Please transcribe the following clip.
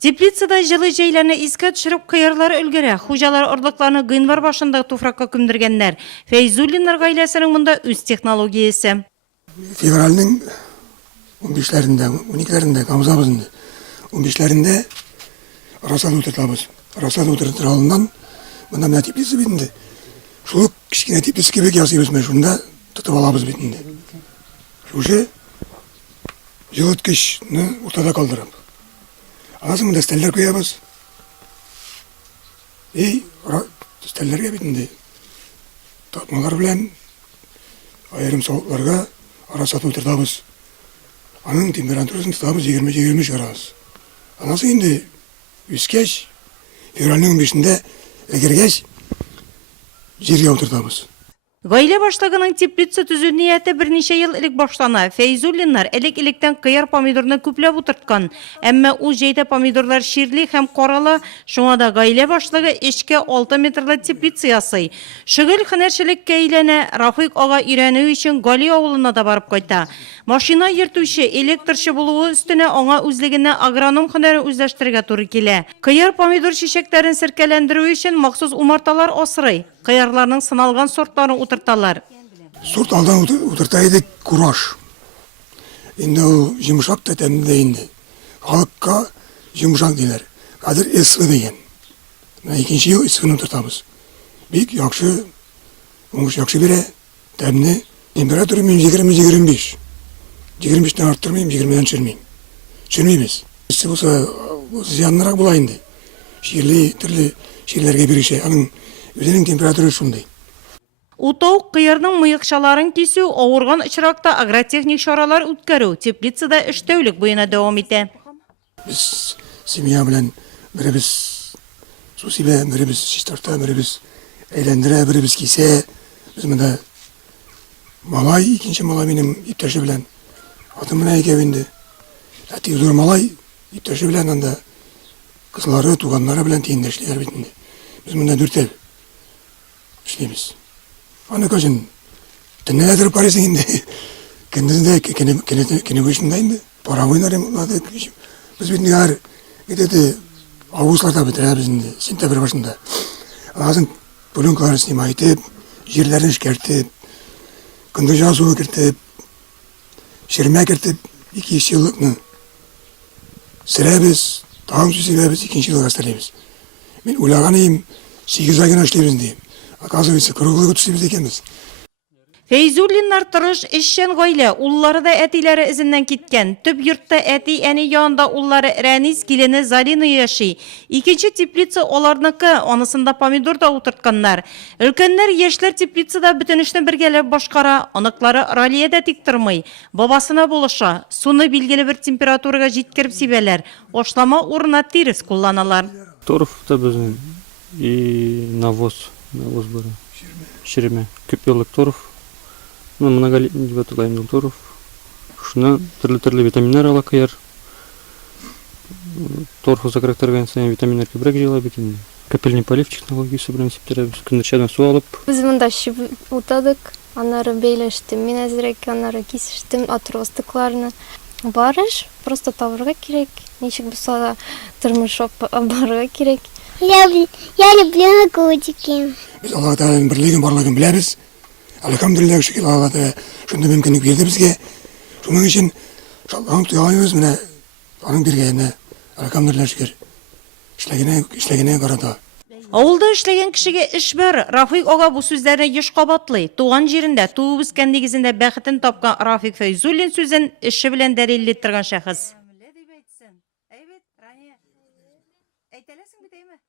Теплицада жылы жейлерine иске түшіріп қиырлары үлгері, хужалар орлықларını гынвар башында туфракка күмдіргенler. Фейзуллинар гаилесінің мұнда үз технологиясы. Февральның 15-лерінде, 12-лерінде, камзабызында, 15-лерінде расад отыртабыз. Расад отыртыр алынан, мұнда мына теплица бетінде. Шулық кішкене теплица кебек ясы өсмей, шында тұтып алабыз бетінде. Шушы жыл өткішні ортада қалдырып. Анасын мұнда стәлдер көйебіз. Стәлдерге бетінде татмалар білән айырым сауытларға арасат отыртабыз. Аның температурасын тұтабыз 20-20 шығарабыз. Анасы енді үскеш, февральның 15-інде егергеш жерге отыртабыз. Гаиле башлыгының теплица түзүү ниеті бірнеше ел илик башлана. Фейзуллинар элек-илектен кыяр помидорны күпләп утырткан. Әмма у жейде помидорлар ширлі һәм коралы, шуңа да гаиле башлыгы эшкә 6 метрлы теплица ясый. Шөгыль һөнәрчелеккә әйләнә, Рафик ага өйрәнү өчен Гали авылына да барып кайта. Машина йөртүче, электрчы булуы өстенә аңа үзлегенә агроном һөнәре үзләштерергә туры килә. Кыяр помидор чәчәкләрен серкәләндерү өчен махсус умарталар асрый. Кыярларның сыналган сортларын утырталар. Сорт алдан утырта едік кураж. Енді ол жымышақ та тәмді енді. Халыққа жымышақ дейлер. Қазір эсві деген. Екінші ел эсвіні утыртамыз. Бек яқшы, оңыш яқшы бере, тәмді. Температуры мен 20-25. 25-тен арттырмайым, 20-ден шырмайым. Шырмейміз. Эсві болса зияннырақ болайынды. Шерлі, түрлі шерлерге берекше. Аның өзінің температуры шундай. Утау кыярның мыйыкчаларын кесу, ауырған очракта агротехник шаралар үткәрү теплицада эш тәүлек буена дәвам итә. Біз семья белән беребез су сибә, беребез чистарта, беребез әйләндерә, беребез кисә. Без монда малай, икенче малай минем иптәше белән атым белән икәвенде. Әти зур малай иптәше белән анда кызлары, туганнары белән тиендәшләр бит инде. Без монда дүртәү эшләйбез. Аны көзін тінне әдіріп қарайсың енді. Кендізінде кені көшінде енді. Паравойнар емлады. Біз бетінде әр кетеді ауғысларда бітірі біздінде. Сентябрь башында. Азын пленкаларын снимайтып, жерлерін шкертіп, күнді жазуы кертіп, шерме кертіп, 2 жылықны сірәбіз, тағым сөзебіз 2 жылға істерлейбіз. Мен ойлаған ем 8 айгына ішлейбіз дейм. Оказывается, круглый түсіміз екенбіз. Фейзуллинар тырыш эшчән гаилә, уллары да әтиләре эзеннән киткән. Төп йортта әти әни янында уллары Рәнис, килене Зарина яши. Икенче теплица аларныкы, анысында помидор да утыртканнар. Өлкәннәр яшьләр теплицада бөтен эшне бергәләп башкара, аныклары Ралия да тик тормый. Бабасына булыша, суны билгеле бер температурага җиткереп сибәләр. Ашлама урынына тирес кулланалар. Торф та безнең и навоз бары. Шерме. Күп еллык торф. Многолетний деп аталайын торф. Шуна төрле витаминнар ала кыяр. Торф закрактырган сайын витаминнар күбрәк җыела бит инде. Капельный полив технологиясы белән сиптерәбез. Көндәшәдән су алып. Без монда чүп утадык, аннары бәйләштем. Мин әзрәк аннары кисештем отростыкларны. Барыш, просто табырга кирәк. Ничек булса тормыш барырга кирәк. Я люблю наркотики. Біз Аллаһ Тағаланың бірлігін барлығын білеміз. Әлхамдулиллах шүкір Аллаһ Тағала шундай мүмкіндік берді бізге. Шуның үшін шаллағын тұяғымыз міне аның бергеніне әлхамдулиллах шүкір эшләгенә карата. Авылда эшләгән кешегә эш бар. Рафик ага бу сүзләрне еш кабатлый. Туган җирендә, туып үскән нигезендә бәхетен тапкан Рафик Фейзуллин сүзен эше белән дәлилләп торган шәхес.